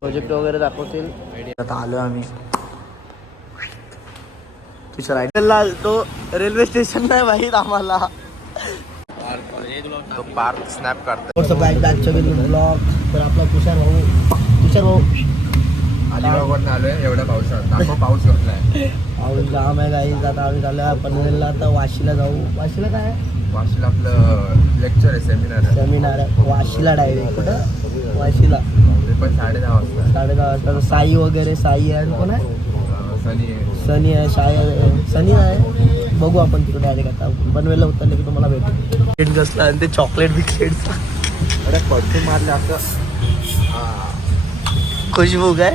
Project वगैरे दाखवतील. आता आलो आम्ही तुझ्या रायडरला. तो रेल्वे स्टेशन नाही माहीत आम्हाला. तो पार्क स्नॅप काढतो. ब्लॉग तर आपला तुषार भाऊ अलिबागवरून आलोय एवढ्या पावसात. दाखव पाऊस कसलाय. पाऊस जाम आहे काही. आता आम्ही झालं पनवेलला. आता वाशीला जाऊ. वाशीला काय वाशीला आपलं लेक्चर आहे, सेमिनार आहे. वाशीला डायरेक्ट. कुठं वाशीला ते पण 10:30 वाजता. 10:30 वाजता. साई वगैरे. साई आहे. कोण आहे. सनी आहे. साई आहे. सनी आहे. बघू आपण तिकडे डायरेक्ट. आता पनवेलला उतरले की तुम्हाला भेटू. कसला आणि ते चॉकलेट बिकलेट. अरे परफ्यूम मारले असं. खुशबू काय.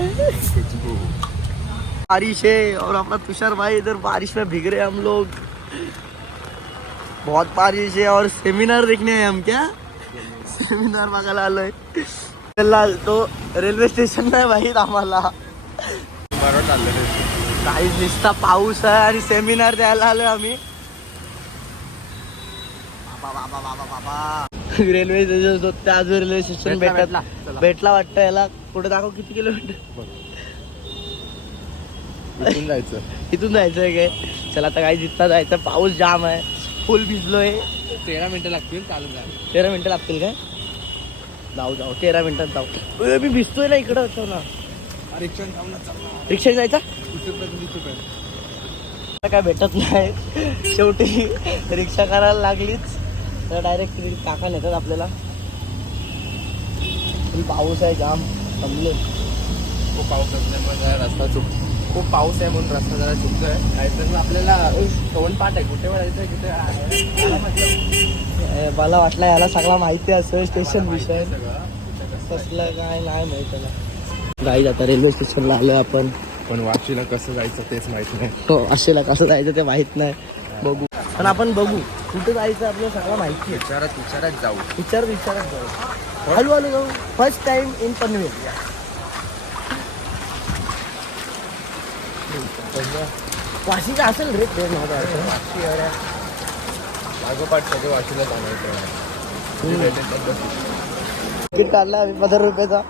बारिश है और अपना तुषार भाई इधर बारिश में भीग रहे हम लोग. बहुत बारिश है और सेमिनार देखने आए हम. क्या सेमिनार बघायला आलोय. तो रेल्वे स्टेशन नाही माहीत आम्हाला. बरोबर चाललं. काही नुसता पाऊस आहे आणि सेमिनार द्यायला आलोय आम्ही. Railway station. त्या रेल्वे स्टेशन भेटला वाटतं. याला कुठे दाखव किती किलोमीटर. इथून जायचंय काय. चला आता काही जिथं जायचं. पाऊस जाम आहे. फुल भिजलोय. 13 मिनिटं लागतील चालून जायला. 13 मिनिटं लागतील काय. जाऊ 13 मिनिटात जाऊ. मी भिजतोय ना इकडं. असं ना रिक्षा जायचा. काय भेटत नाही. शेवटी रिक्षा करायला लागलीच तर डायरेक्ट काका नेतात आपल्याला. पाऊस आहे जाम. थांबले. खूप पाऊस असल्यामुळे रस्ता खूप पाऊस आहे म्हणून रस्ता जरा चुकतोय. नाहीतर आपल्याला टोलपाट आहे. कुठे वळायचं कुठे. मला वाटलं याला सगळा माहिती असेल स्टेशन विषय. कसलं काय नाही माहित त्याला. गाईज आता रेल्वे स्टेशनला आलोय आपण. पण वाशीला कसं जायचं तेच माहित नाही. हो वाशीला कसं जायचं ते माहित नाही. बघू पण आपण बघू कुठे जायचं आपल्याला सगळं माहिती आहे. विचारत जाऊ. विचारत जाऊ. हळूहळू जाऊ. First time in Panvel. वाशीचा असेल रे ट्रेन. लागोपाठ सगळं वाशीला जाणार. तिकीट काढला आम्ही 15 रुपयाचा.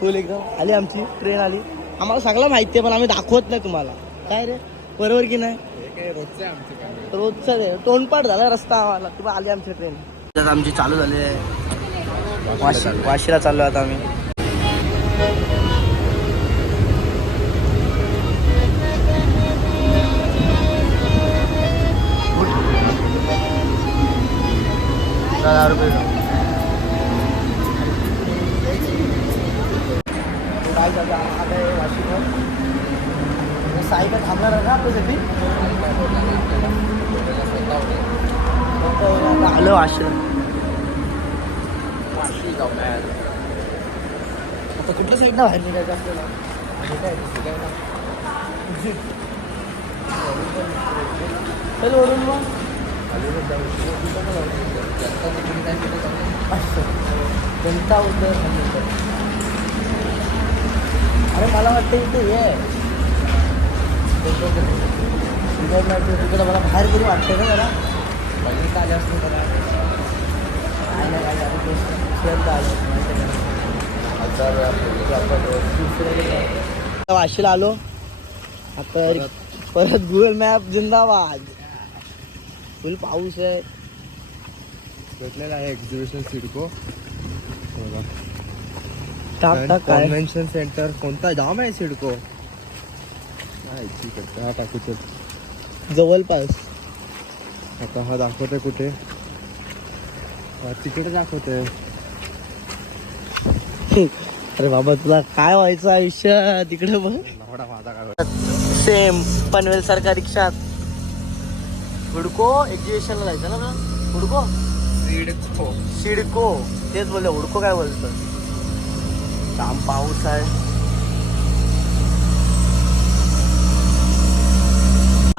फुल एकदम आली आमची ट्रेन आली. आम्हाला सगळं माहिती आहे पण आम्ही दाखवत नाही तुम्हाला. काय रे बरोबर की नाही. रोजचं आहे आमचं. रोजचं आहे. तोंडपाठ झाला रस्ता आम्हाला. किंवा आली आमची ट्रेन. आमची चालू झाली आहे. वाशीला चाललो आता आम्ही. साई का थांबणार आहे का आपल्यासाठी. आलो वाशी. आता कुठल्या साईडला बाहेर निघायचं आपल्याला. वरून मग जनता उतर. अरे मला वाटतं इथे हे तिकडं मला बाहेर कधी वाटतं का जरा. बघितलं आले असते जरा. काय नाही काय वाशीला आलो आता. परत गुगल मॅप जिंदाबाद. फुल पाऊस आहे. भेटलेला आहे एक्झिबिशन सिडको. कन्व्हेन्शन सेंटर कोणता जाम आहे सिडको. हा टाकू जवळपास. आता हा दाखवतोय कुठे. तिकडे दाखवतोय. अरे बाबा तुला काय व्हायचं आयुष्य तिकडे बघ. सेम पनवेल सारखा रिक्षात. हुडको एक्झिबिशनला जायचं ना. हुडको सिडको तेच बोलले. हुडको काय बोलतं. काम पाऊस आहे.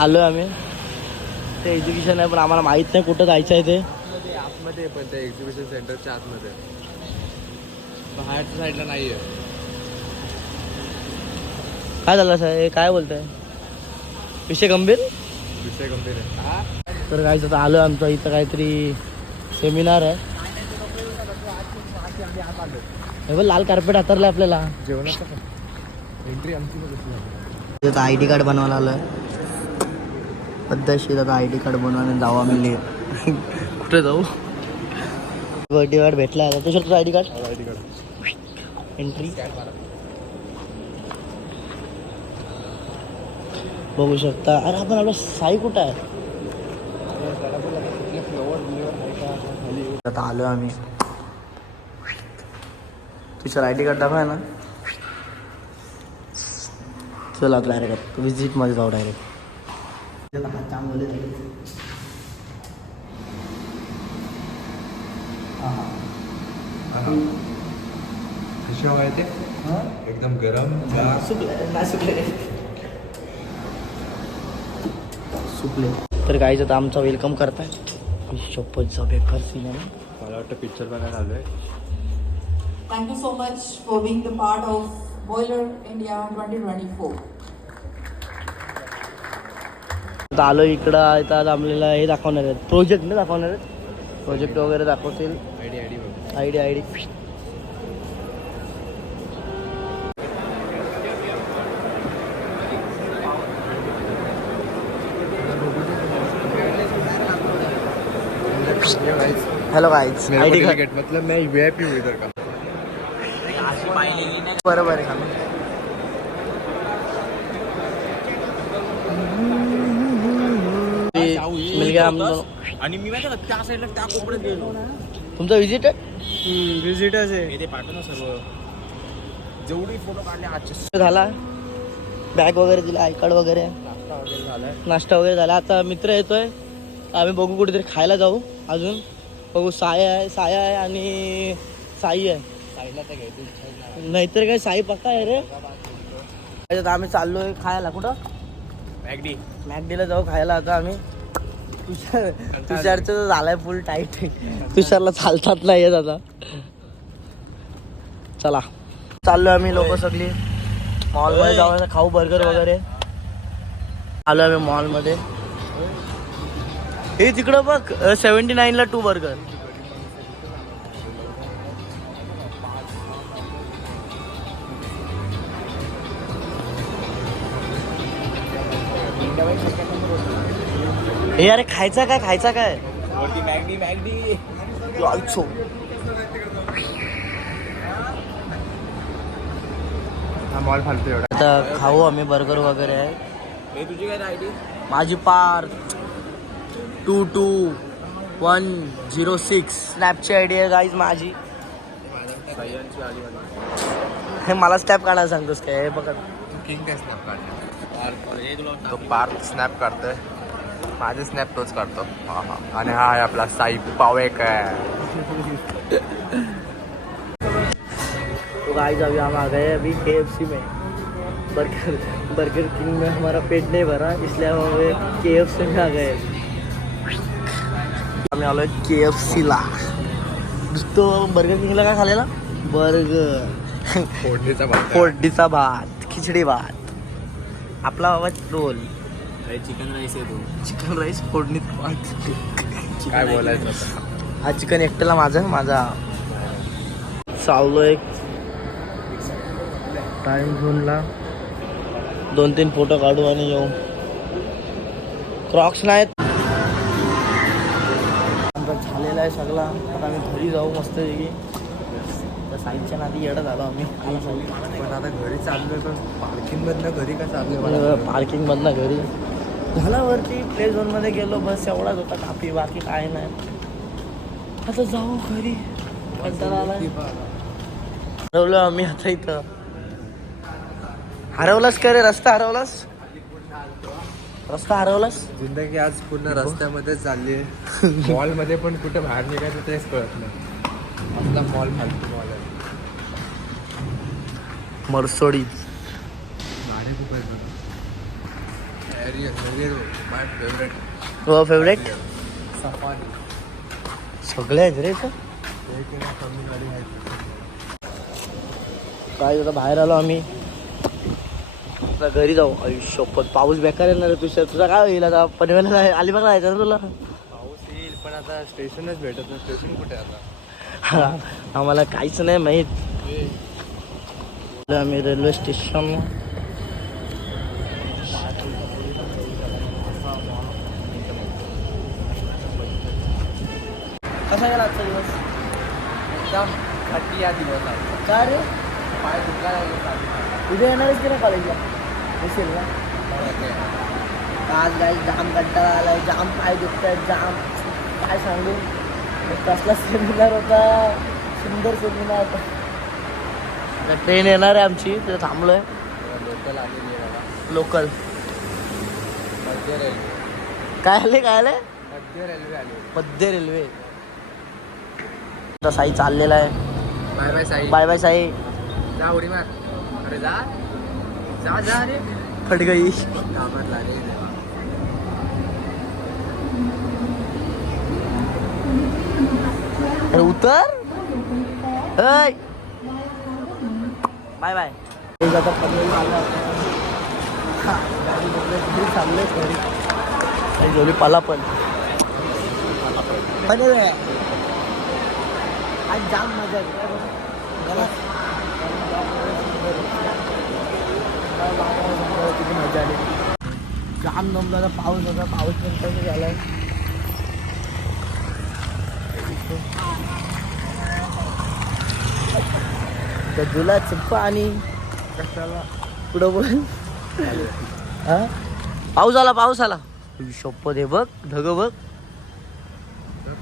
आलोय आम्ही. ते एज्युकेशन आहे पण आम्हाला माहित नाही कुठं जायचं आहे ते. आतमध्ये पण ते एक्झिबिशन सेंटरच्या आतमध्ये. बाहेरच्या साईडला नाहीये. काय झालं सर. काय बोलतोय. विषय गंभीर आहे. तर काय आता आलो आमचं इथं काहीतरी सेमिनार आहे. हे बघ, लाल कार्पेट हातरलं आपल्याला. जेवणाचं एंट्री आमची आता आय डी कार्ड बनवायला आलोय पद्धतशीर. आता आय डी कार्ड बनवायला जाऊ आम्ही. कुठे जाऊ? आय डी कार्ड भेटला आता. तुझं आय डी कार्ड एंट्री बघू शकता. अरे आपण आपला साई कुठं आहे? आता आलो आम्ही. तुझं आय डी कार्ड दाखवाय ना. चला डायरेक्ट विजिट मध्ये जाऊ डायरेक्ट. कशी हवा येते एकदम गरम सुकले. तर गाईच आता आमचा वेलकम करताय. शपथचा बेकार सीन आहे. मला वाटतं पिक्चर बघायला आलोय. Thank you so much for being the part of Boiler India 2024. आता आलो इकडं. इथं आज आम्हाला हे दाखवणार आहेत. प्रोजेक्ट नाही दाखवणार आहेत. प्रोजेक्ट वगैरे दाखवतील. ID hello guys. ID card मतलब मैं VIP हूँ इधर का. बरोबर आहे. मिल गया हम दोनों. आणि मी माहिती का त्या साईडला त्या कोपऱ्यात गेलो. तुमचा विजिट आहे? विजिटर्स आहे ते पाठव ना सर्व. जेवढी फोटो काढले आजचे झाला. बॅग वगैरे दिला. आय कार्ड वगैरे. नाश्ता वगैरे झालाय. नाश्ता वगैरे झाला. आता मित्र येतोय. आम्ही बघू कुठेतरी खायला जाऊ. अजून बघू. साया आहे आणि साई आहे. साईडला तर घ्यायचं नाहीतर काय साई पक्का आहे रे. आता आम्ही चाललोय खायला. कुठं? मॅगडीला जाऊ खायला आता आम्ही. तुषारचं तर झालाय फुल टाईट. तुषारला चालतात नाही येत आता. चला चाललोय आम्ही लोक सगळी मॉलमध्ये जाऊ खाऊ बर्गर वगैरे. आलो आम्ही मॉलमध्ये. हे तिकडं बघ 79ला 2 बर्गर. हे अरे खायचा काय मॅगडी लालचो. हा मॉल फालतो एवढा. आता खाऊ आम्ही बर्गर वगैरे आहे. हे तुझी काय आयडी? माझी पार 22106 स्नॅपची आयडी आहे गाईज माझी. हे मला स्नॅप काढायला सांगतोस काय? हे बघा किंग काय स्नॅप काढतो. तो पार्थ स्नॅप काढतोय. माझे स्नॅप तोच काढतो. हा. आणि हा आहे आपला साई पावेकर. तो गाइस अभी हम आ गए अभी KFC में. बर्गर किंग में हमारा पेट नहीं भरा इसलिए हम अभी KFC में आ गए. आम्ही आलोय KFC ला. तो बर्गर किंगला काय खालेला? बर्गर, फोडणीचा भात, खिचडी भात, आपला बाबा रोल, चिकन राईस आहे. तो चिकन राईस, फोडणीचा भात. काय बोलायचं होतं? हा चिकन एकट्याला माझा चाललोय टाइम झोनला. 2-3 फोटो काढू आणि येऊ. क्रॉक्स नाहीत. आमचा झालेला आहे सगळा. आता आम्ही घरी जाऊ मस्त पैकी. त्या साईडच्या नादी येडं झालो आम्ही. पण आता घरी चाललोय. पण पार्किंगमधनं घरी का चाललोय? पार्किंगमधनं घरी झाला. वरती प्ले झोनमध्ये गेलो. बस एवढाच होता काफी. बाकी काय नाही. आता जाऊ घरी. कंटाळा आलाय. हरवलो आम्ही आता इथं. हरवलास का रे? रस्ता हरवलास? जिंदगी आज पूर्ण रस्त्यामध्ये चालली आहे. मॉलमध्ये पण कुठे बाहेर निघायचं तेच कळत नाही. असला मॉल फालतू मॉल आहे. मर्सोडीज गाडी खूप आहेत. माय फेवरेट. हो फेवरेट सफारी. सगळे आहेत रे इथं. कमी गाडी आहेत. काय आता बाहेर आलो आम्ही. आता घरी जाऊ. आयुष्यपत पाऊस बेकार येणार रे. तुझा काय होईल आता? पनवेलला अलिबागला जायचं ना तुला? पाऊस येईल पण आता स्टेशनच भेटत नाही. स्टेशन कुठे आता? आम्हाला काहीच नाही माहित. आम्ही रेल्वे स्टेशन. कसा गेला आजचा दिवस? एकदम थकी या दिवस आहे. काय रे, पाय दुखायला लागले. उद्या येणारच की ना कॉलेजला? असेल ना. आज गाई जाम कंटाळा आलाय, जाम पाय दुखतात, जाम काय सांगू. कसला सेमिनार होता, सुंदर सेमिनार होता. ट्रेन येणार आहे आमची, तिथे थांबलोय. लोकल आलेली आहे बघा. लोकल मध्य रेल्वे. काय आले, काय आले? मध्य रेल्वे आली. मध्य रेल्वे. साई चाललेला आहे. Bye bye Sai. Bye bye Sai. जा उडी मार. अरे जा जा जा रे. फट गई. कामात लागेल. अरे उतर. Bye bye. गाडी पाला पण आज जाम मजा किती मजा आली. जाम नंबर पाऊस होता, पाऊस नंतर झालाय. गजूला चिप्पा आणि पुढं बोल. हा पाऊस आला. शप्पथ आहे बघ, धग बघ.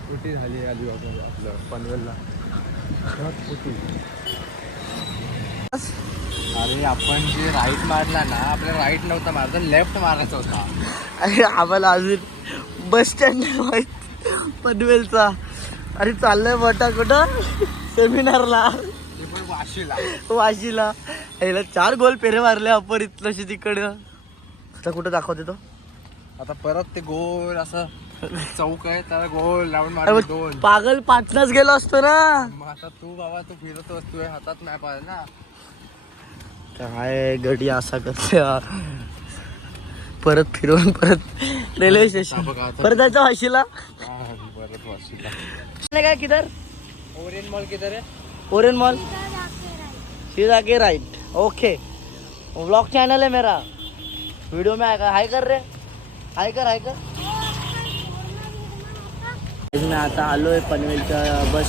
कुठे झाली आली आपलं पनवेलला. अरे आपण जे राईट मारला ना, आपल्याला राईट नव्हता मारायचा, लेफ्ट मारायचा होता. अरे आम्हाला अजून बस स्टँड माहित पनवेलचा. अरे चाललंय मोठा कुठं सेमिनारला, ते पण वाशीला. याला 4 गोल पेरे मारले आपण इथलं तिकडं. आता कुठं दाखवते तो? आता परत ते गोल असं चौक आहे, त्याला गोल लावून मारले 2. पागल पाटणाच गेलो असतो ना. मग आता तू बाबा तू फिरतो, तू हातात नाही पाहिजे ना. काय गडी असा करते. परत फिरवून परत रेल्वे स्टेशन, परत जायचं वाशीला. परत वाशीला. काय किधर? ओरियन मॉल किधर है? ओरियन मॉल सीधा के राइट. ओके, व्लॉग चैनल है मेरा, वीडियो में आएगा. हाय कर रे, हाय कर. मी आता आलोय पनवेलच्या बस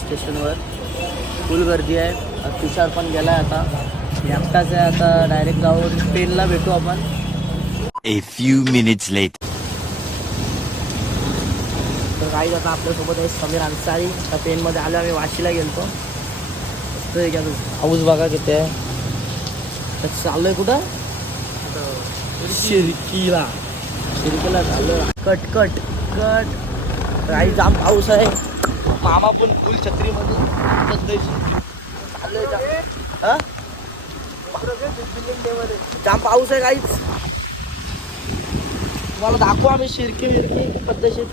स्टेशनवर. फुल गर्दी आहे. तुषार पण गेलाय आता. एकटाच आहे आता. डायरेक्ट जाऊन ट्रेनला भेटू आपण. A few minutes later. तर काही आता आपल्यासोबत आहे समीर अन्सारी. त्या ट्रेनमध्ये आलो आम्ही. वाशीला गेलतो. हाऊस बघा किती आहे. तर चाललोय कुठं? शिर्कीला चाललोय. कट. काही जाम पाऊस आहे. मामा पण फुल छत्रीमध्ये चाललोय. जाम पाऊस आहे काहीच. तुम्हाला दाखवू आम्ही शिर्की पद्धतशीर.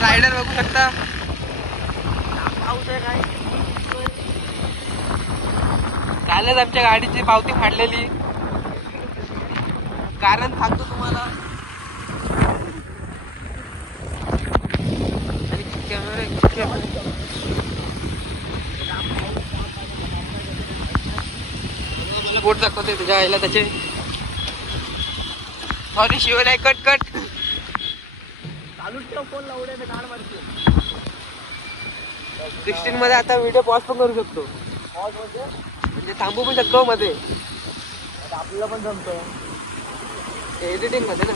रायडर बघू शकता. पाऊस आहे काय. कालच आमच्या गाडीची पावती फाडलेली. कारण सांगतो तुम्हाला. बोट दाखवते तुझ्या आईला त्याचे. सॉरी शिव नाही. कट चालूच ठेव फोन लावडे गाड मारते. 16 मध्ये आता व्हिडिओ पॉज पण करू शकतो. पॉज म्हणजे थांबू पण शकतो मध्ये. आपल्याला पण जमतो एडिटिंग मध्ये ना.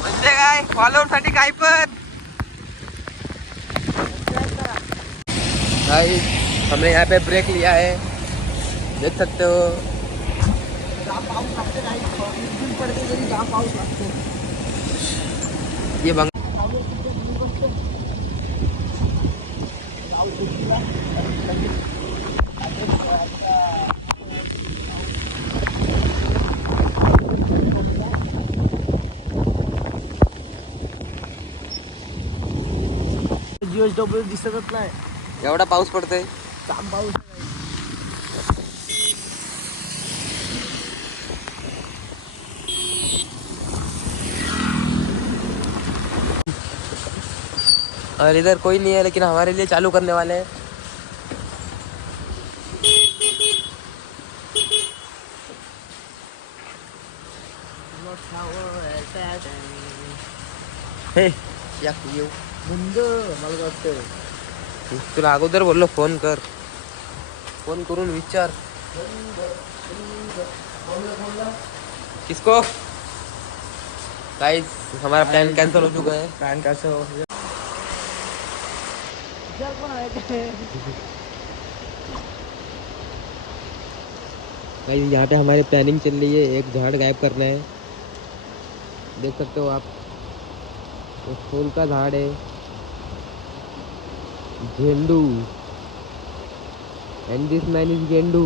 म्हणजे काय फॉलोअर साठी काय पण. भाई हमने यहाँ पे ब्रेक लिया है, देख सकते हो. ये बंग GSW दिसतच नाही. एवढा पाऊस पडतोय. जाम पाऊस. और इधर कोई नहीं है लेकिन हमारे लिए चालू करने वाले हैं। हे या येऊ बंद मला वाटतं तुला अगोदर बोललो फोन कर, फोन करून विचार किसको। गाइस हमारा प्लान कैंसिल हो चुका है। प्लॅन कसं हो गाइस यहाँ पे हमारी प्लानिंग चल रही है, एक झाड़ गायब करना है। देख सकते हो आप, वो फूल का झाड़ है, झेंडू, एंड दिस मैन इज गेंडू।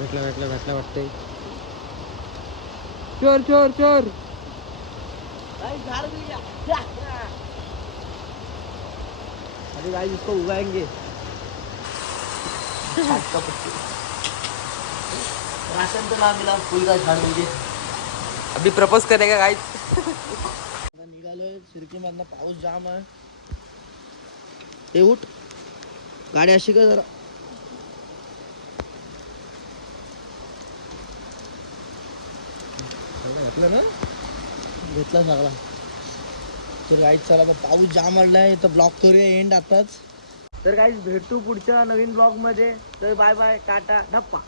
भेटला वाटतंय। चोर चोर चोर। अरे गाइस इसको उगाएंगे राशन तो ना मिला फुल का झाड म्हणजे अभी प्रपोज करेगा गाइस। आता निघालोय शिर्कीमधनं, पाऊस जाम आहे। ते उठ गाडी अशी का जरा घातलं ना, घेतला सगळा। तर गाईज चला आता पाऊस जाम आलाय तर ब्लॉग करूया एंड आताच। तर गाईज भेटू पुढच्या नवीन ब्लॉग मध्ये। तर बाय बाय, टाटा, धप्पा।